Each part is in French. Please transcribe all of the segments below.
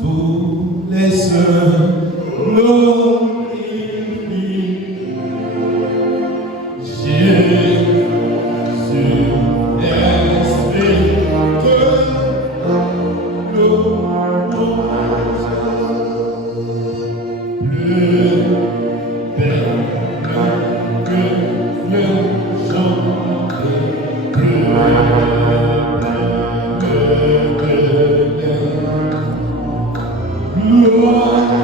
Tous les saints glorifient Jésus, esprit de louange. Plus belle que le chant, plus belle que gloire à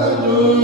l'agneau, gloire à l'agneau,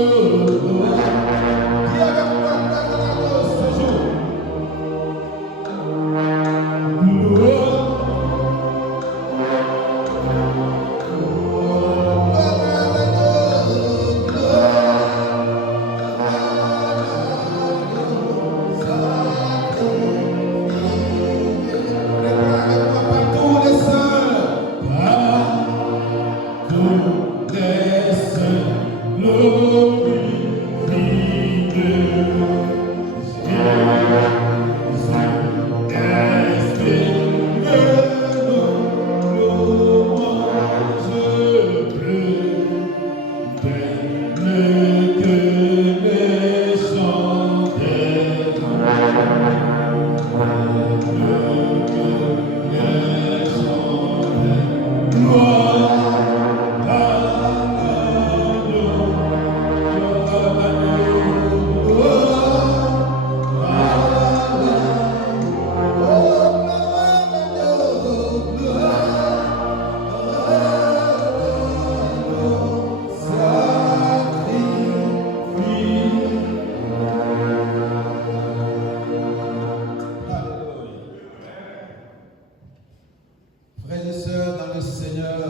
Frères et sœurs dans le Seigneur,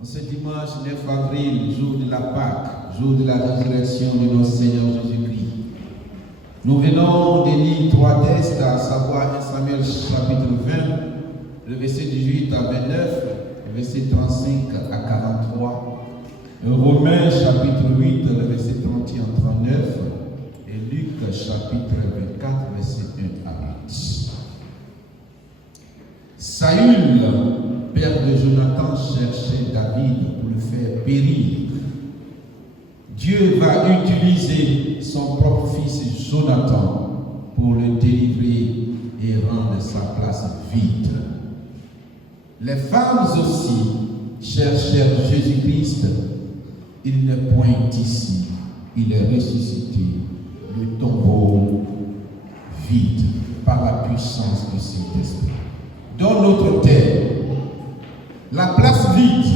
en ce dimanche 9 avril, jour de la Pâque, jour de la résurrection de notre Seigneur Jésus-Christ, nous venons de lire 3 textes, à savoir 1 Samuel chapitre 20, le verset 18 à 29, le verset 35 à 43, Romains chapitre 8, le verset 31 à 39, et Luc chapitre 24, verset 1 à 8. Saül, père de Jonathan, cherchait David pour le faire périr. Dieu va utiliser son propre fils Jonathan pour le délivrer et rendre sa place vide. Les femmes aussi cherchèrent Jésus-Christ. Il n'est point ici, il est ressuscité, le tombeau vide par la puissance du Saint-Esprit. Dans notre terre, la place vide,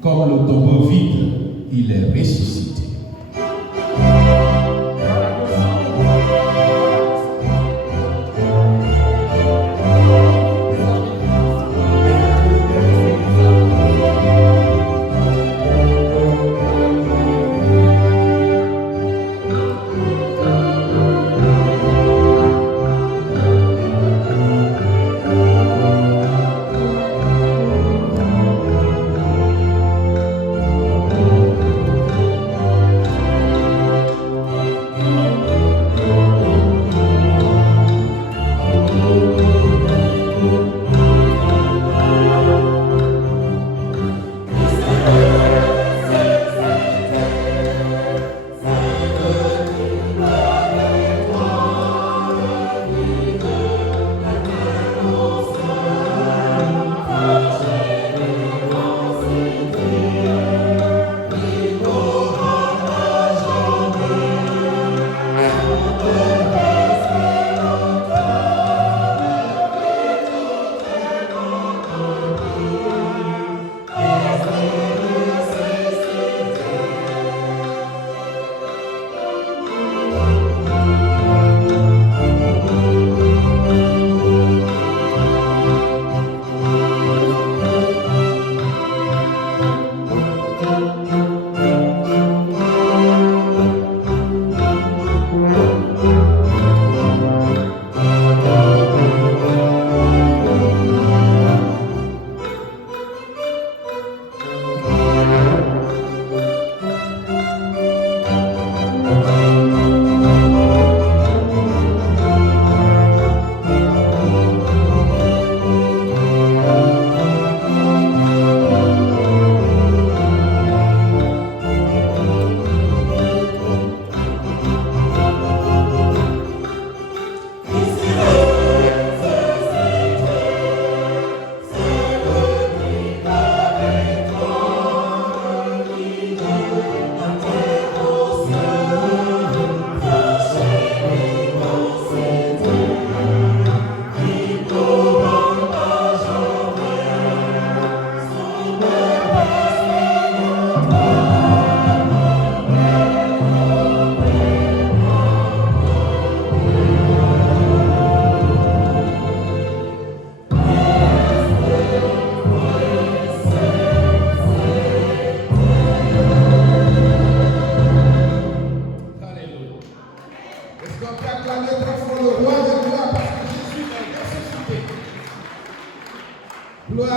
comme le tombeau vide, il est ressuscité.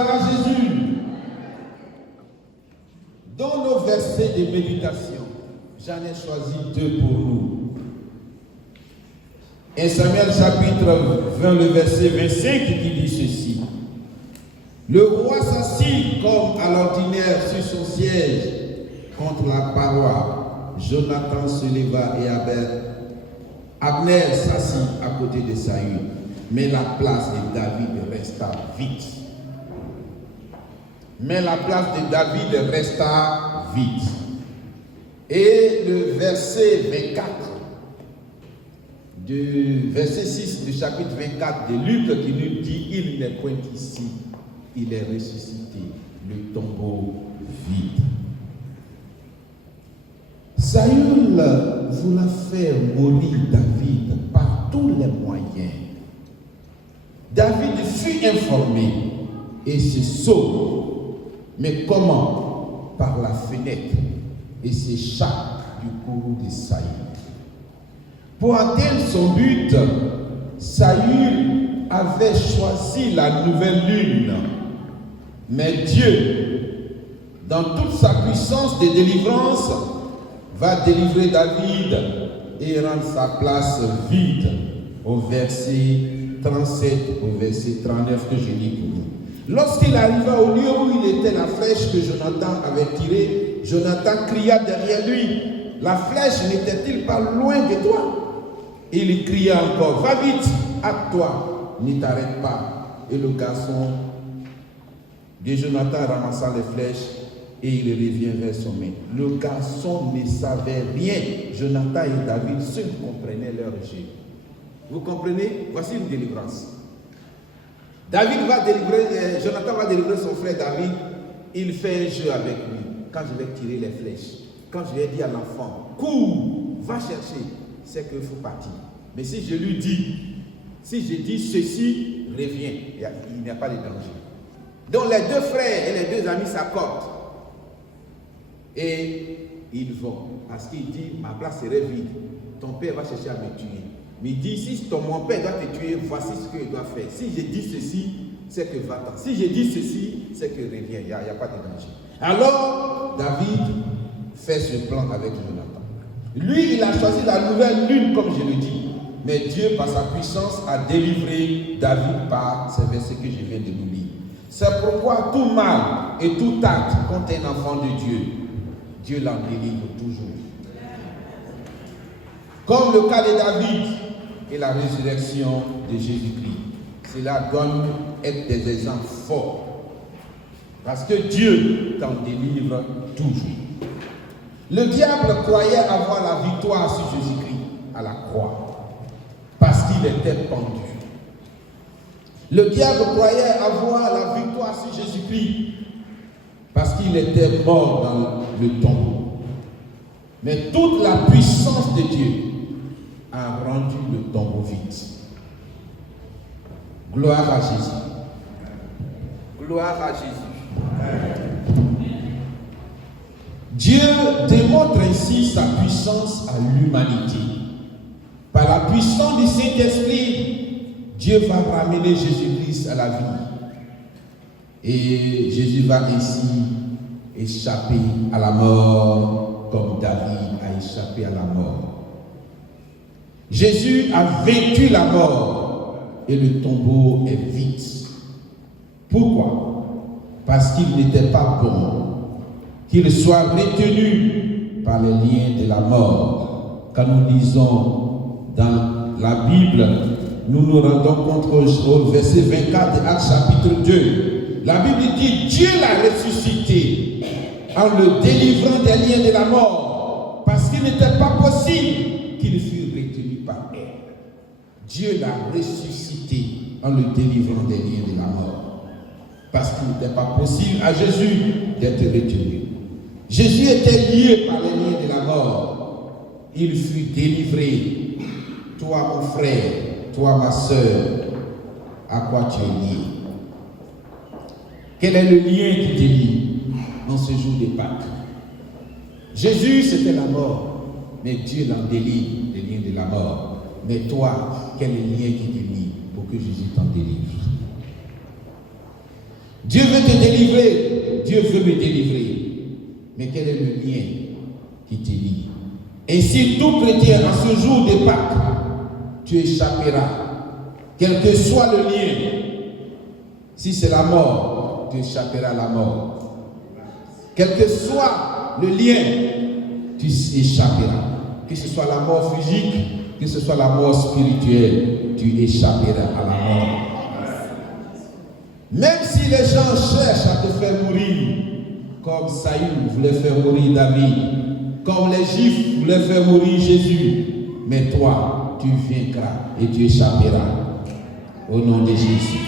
Gloire à Jésus. Dans nos versets de méditation, j'en ai choisi 2 pour nous. 1 Samuel chapitre 20, le verset 25 qui dit ceci. Le roi s'assit comme à l'ordinaire sur son siège contre la paroi. Jonathan se leva et Abner s'assit à côté de Saül. Mais la place de David resta vide. Et le verset 24, du verset 6 du chapitre 24 de Luc qui nous dit, il n'est point ici, il est ressuscité, le tombeau vide. Saül voulait faire mourir David par tous les moyens. David fut informé et se sauve. Mais comment? Par la fenêtre et s'échappe du courroux de Saül. Pour atteindre son but, Saül avait choisi la nouvelle lune. Mais Dieu, dans toute sa puissance de délivrance, va délivrer David et rendre sa place vide au verset 37, au verset 39 que je lis pour vous. Lorsqu'il arriva au lieu où il était la flèche que Jonathan avait tirée, Jonathan cria derrière lui, la flèche n'était-il pas loin de toi? Il cria encore, va vite, hâte-toi, ne t'arrête pas. Et le garçon de Jonathan ramassa les flèches et il revient vers son maître. Le garçon ne savait rien. Jonathan et David seuls comprenaient leur jeu. Vous comprenez? Voici une délivrance. Jonathan va délivrer son frère David. Il fait un jeu avec lui. Quand je vais tirer les flèches, quand je vais dire à l'enfant, cours, va chercher, c'est qu'il faut partir. Mais si je lui dis, si je dis ceci, reviens, il n'y a pas de danger. Donc les 2 frères et les 2 amis s'accordent. Et ils vont. Parce qu'il dit, ma place serait vide. Ton père va chercher à me tuer. Mais il dit, si mon père doit te tuer, voici ce qu'il doit faire. Si je dis ceci, c'est que va-t'en. Si je dis ceci, c'est que reviens. Il n'y a pas de danger. Alors, David fait ce plan avec Jonathan. Lui, il a choisi la nouvelle lune, comme je le dis. Mais Dieu, par sa puissance, a délivré David par ces versets que je viens de nous lire. C'est pourquoi tout mal et tout acte contre un enfant de Dieu, Dieu l'en délivre toujours. Comme le cas de David et la résurrection de Jésus-Christ. Cela doit nous être des exemples forts. Parce que Dieu t'en délivre toujours. Le diable croyait avoir la victoire sur Jésus-Christ à la croix. Parce qu'il était pendu. Le diable croyait avoir la victoire sur Jésus-Christ. Parce qu'il était mort dans le tombeau. Mais toute la puissance de Dieu a rendu le tombeau vide. Gloire à Jésus. Gloire à Jésus. Dieu démontre ainsi sa puissance à l'humanité. Par la puissance du Saint-Esprit, Dieu va ramener Jésus-Christ à la vie. Et Jésus va ainsi échapper à la mort comme David a échappé à la mort. Jésus a vaincu la mort et le tombeau est vide. Pourquoi? Parce qu'il n'était pas bon qu'il soit retenu par les liens de la mort. Quand nous lisons dans la Bible, nous nous rendons compte au verset 24 de Actes chapitre 2. La Bible dit, Dieu l'a ressuscité en le délivrant des liens de la mort, parce qu'il n'était pas possible qu'il fût retenu par elle. Dieu l'a ressuscité en le délivrant des liens de la mort, parce qu'il n'était pas possible à Jésus d'être retenu. Jésus était lié par les liens de la mort. Il fut délivré. Toi, mon frère, toi, ma soeur, à quoi tu es lié? Quel est le lien qui te lie en ce jour de Pâques? Jésus, c'était la mort, mais Dieu l'en délivre, les liens de la mort. Mais toi, quel est le lien qui te lie pour que Jésus t'en délivre? Dieu veut te délivrer. Dieu veut me délivrer. Mais quel est le lien qui te lie? Ainsi, tout chrétien, en ce jour de Pâques, tu échapperas. Quel que soit le lien. Si c'est la mort, tu échapperas à la mort. Quel que soit le lien, tu échapperas. Que ce soit la mort physique, que ce soit la mort spirituelle, tu échapperas à la mort. Même si les gens cherchent à te faire mourir, comme Saül voulait faire mourir David, comme les Juifs voulaient faire mourir Jésus, mais toi, tu vaincras et tu échapperas au nom de Jésus.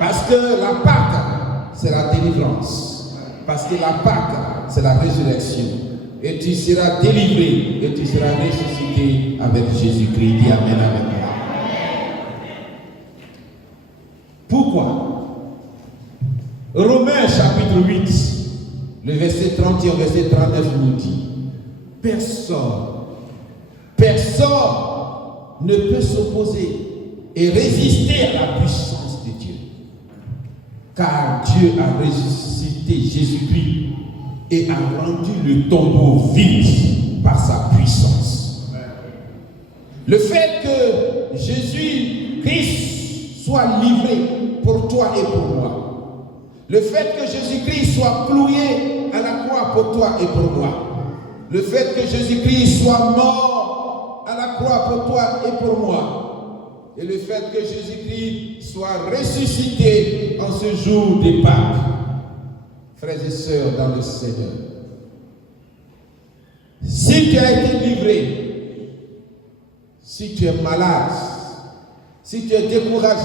Parce que la Pâque, c'est la délivrance. Parce que la Pâque, c'est la résurrection. Et tu seras délivré et tu seras ressuscité avec Jésus-Christ. Dis Amen avec moi. Pourquoi? Romains chapitre 8, le verset 30 et au verset 39 nous dit, personne ne peut s'opposer et résister à la puissance de Dieu. Car Dieu a ressuscité Jésus-Christ et a rendu le tombeau vide par sa puissance. Le fait que Jésus-Christ soit livré pour toi et pour moi, le fait que Jésus-Christ soit cloué à la croix pour toi et pour moi, le fait que Jésus-Christ soit mort à la croix pour toi et pour moi, et le fait que Jésus-Christ soit ressuscité en ce jour de Pâques, frères et sœurs dans le Seigneur, si tu as été livré, si tu es malade, si tu es découragé,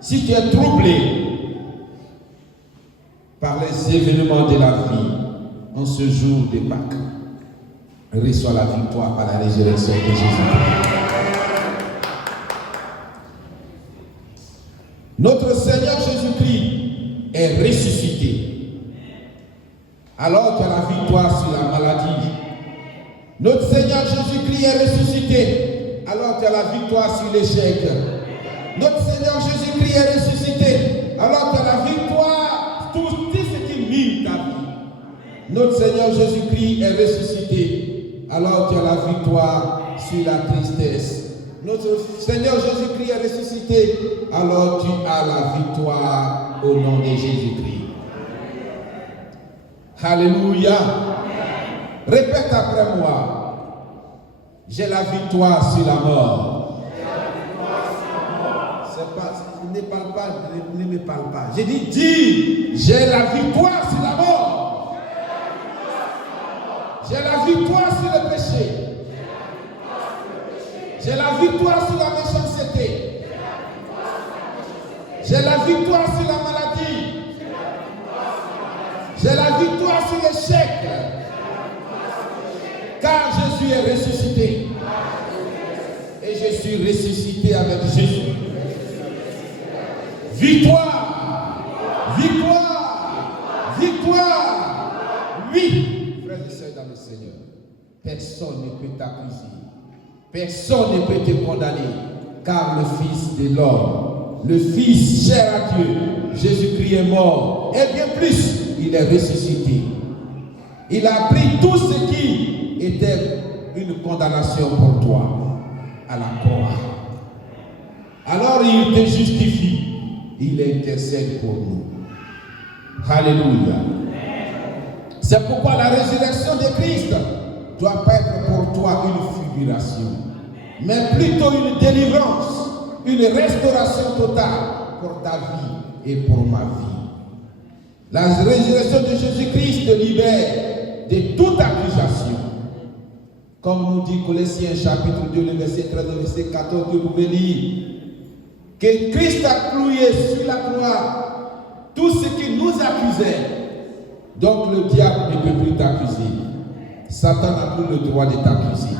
si tu es troublé par les événements de la vie en ce jour de Pâques, reçois la victoire par la résurrection de Jésus. Notre Seigneur Jésus-Christ est ressuscité. Alors tu as la victoire sur la maladie. Notre Seigneur Jésus-Christ est ressuscité. Alors tu as la victoire sur l'échec. Notre Seigneur Jésus-Christ est ressuscité. Alors tu as la victoire sur tout ce qui mine ta vie. Notre Seigneur Jésus-Christ est ressuscité. Alors tu as la victoire sur la tristesse. Notre Seigneur Jésus-Christ est ressuscité. Alors tu as la victoire au nom de Jésus-Christ. Alléluia. Répète après moi. J'ai la victoire sur la mort. C'est pas, ne parle pas, ne me parle pas. J'ai dit, dis, j'ai la victoire sur la mort. J'ai la victoire sur le péché. J'ai la victoire sur la méchanceté. J'ai la victoire sur la maladie. J'ai la victoire sur l'échec. Car Jésus est ressuscité. Et je suis ressuscité avec Jésus. Victoire! Victoire! Victoire! Oui, frères et sœurs dans le Seigneur, personne ne peut t'accuser. Personne ne peut te condamner. Car le Fils de l'homme, le Fils cher à Dieu, Jésus-Christ est mort. Et bien plus, il est ressuscité. Il a pris tout ce qui était une condamnation pour toi à la croix. Alors il te justifie. Il intercède pour nous. Alléluia. C'est pourquoi la résurrection de Christ ne doit pas être pour toi une figuration, mais plutôt une délivrance, une restauration totale pour ta vie et pour ma vie. La résurrection de Jésus-Christ te libère de toute accusation. Comme nous dit Colossiens chapitre 2, le verset 13, le verset 14, que vous pouvez lire, que Christ a cloué sur la croix tout ce qui nous accusait. Donc le diable ne peut plus t'accuser. Satan n'a plus le droit de t'accuser.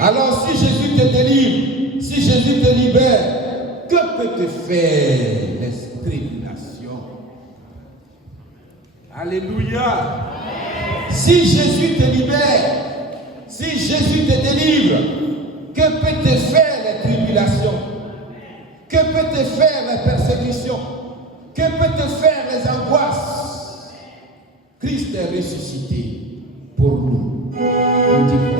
Alors si Jésus te délivre, si Jésus te libère, que peut te faire les tribulations? Alléluia. Si Jésus te libère, si Jésus te délivre, que peut te faire les tribulations? Que peut te faire les persécutions? Que peut te faire les angoisses? Christ est ressuscité pour nous. Nous disons.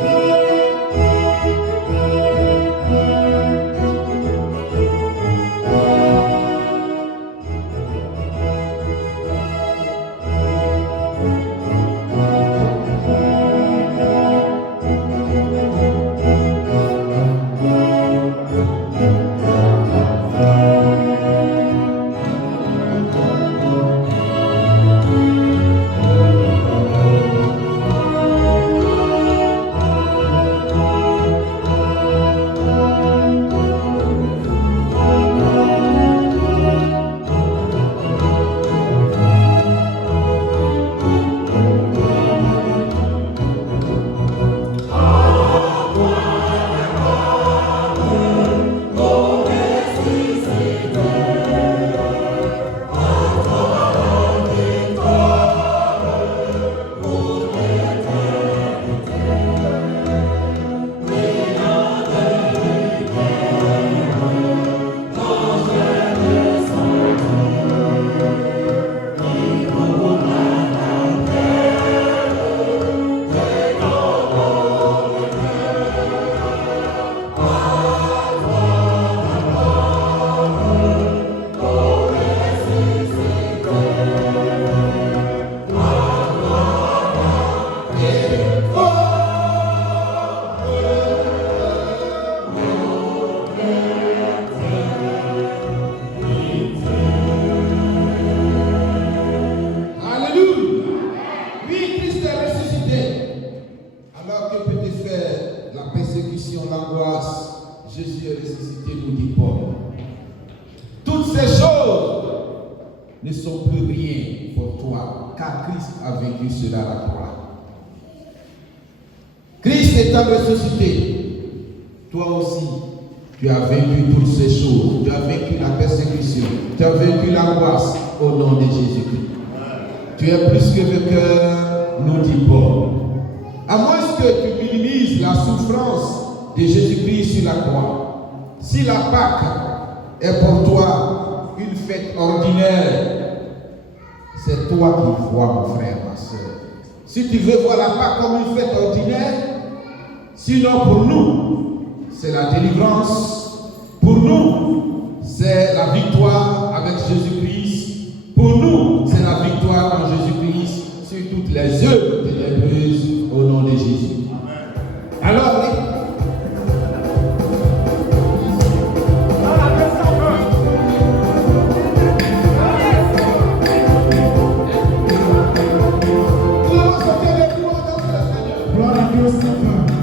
Jésus est ressuscité, nous dit Paul. Toutes ces choses ne sont plus rien pour toi, car Christ a vaincu cela à la croix. Christ étant ressuscité, toi aussi, tu as vaincu toutes ces choses. Tu as vaincu la persécution, tu as vaincu l'angoisse au nom de Jésus-Christ. Tu es plus que vainqueur, nous dit Paul. À moins que tu minimises la souffrance de Jésus-Christ sur la croix. Si la Pâque est pour toi une fête ordinaire, c'est toi qui vois, mon frère, ma soeur. Si tu veux voir la Pâque comme une fête ordinaire, sinon pour nous, c'est la délivrance. Pour nous, c'est la victoire avec Jésus-Christ. Pour nous, c'est la victoire en Jésus-Christ sur toutes les œuvres ténébreuses au nom de Jésus. Amen. Alors, Gloire à Dieu, Seigneur.